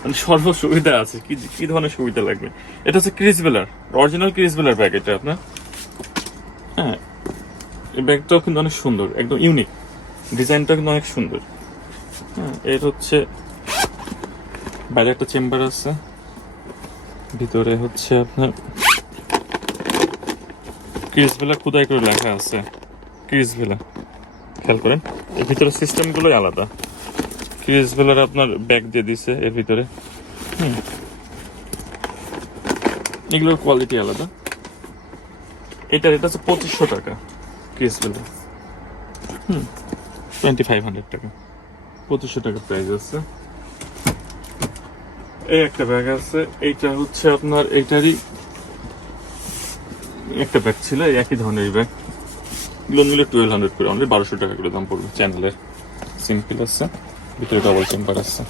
মানে সর্ব সুবিধা আছে। কি কি ধরনের সুবিধা লাগবে? এটা হচ্ছে ক্রিস বেলার, অরিজিনাল ক্রিস বেলার ব্যাগ এটা আপনার। হ্যাঁ, এই ব্যাগটাও কিন্তু অনেক সুন্দর, একদম ইউনিক, ডিজাইনটা কিন্তু অনেক সুন্দর। হ্যাঁ, এর হচ্ছে বাইরে একটা চেম্বার আছে, ভিতরে হচ্ছে আপনার ক্রিস বেলা খোদাই করে লেখা আছে, ক্রিস বেলা। খেয়াল করেন এর ভিতরে সিস্টেমগুলোই আলাদা। ক্রিস বেলার আপনার ব্যাগ দিয়ে দিছে এর ভিতরে। এগুলোর কোয়ালিটি আলাদা। এটার এটা হচ্ছে 2500 টাকা ক্রিস বেলার। 2500 টাকা, 2500 টাকা প্রাইস আছে। এই একটা ব্যাগ আছে, এইটা হচ্ছে আপনার এইটারই একটা ব্যাগ ছিল, এই একই ধরনের ব্যাগ। এগুলো নিলে 1200 করে, অনলি 1200 টাকা করে দাম পড়বে। চ্যানেলের সিম্পল আছে, ভিতরে ডবল চেম্বার আছে।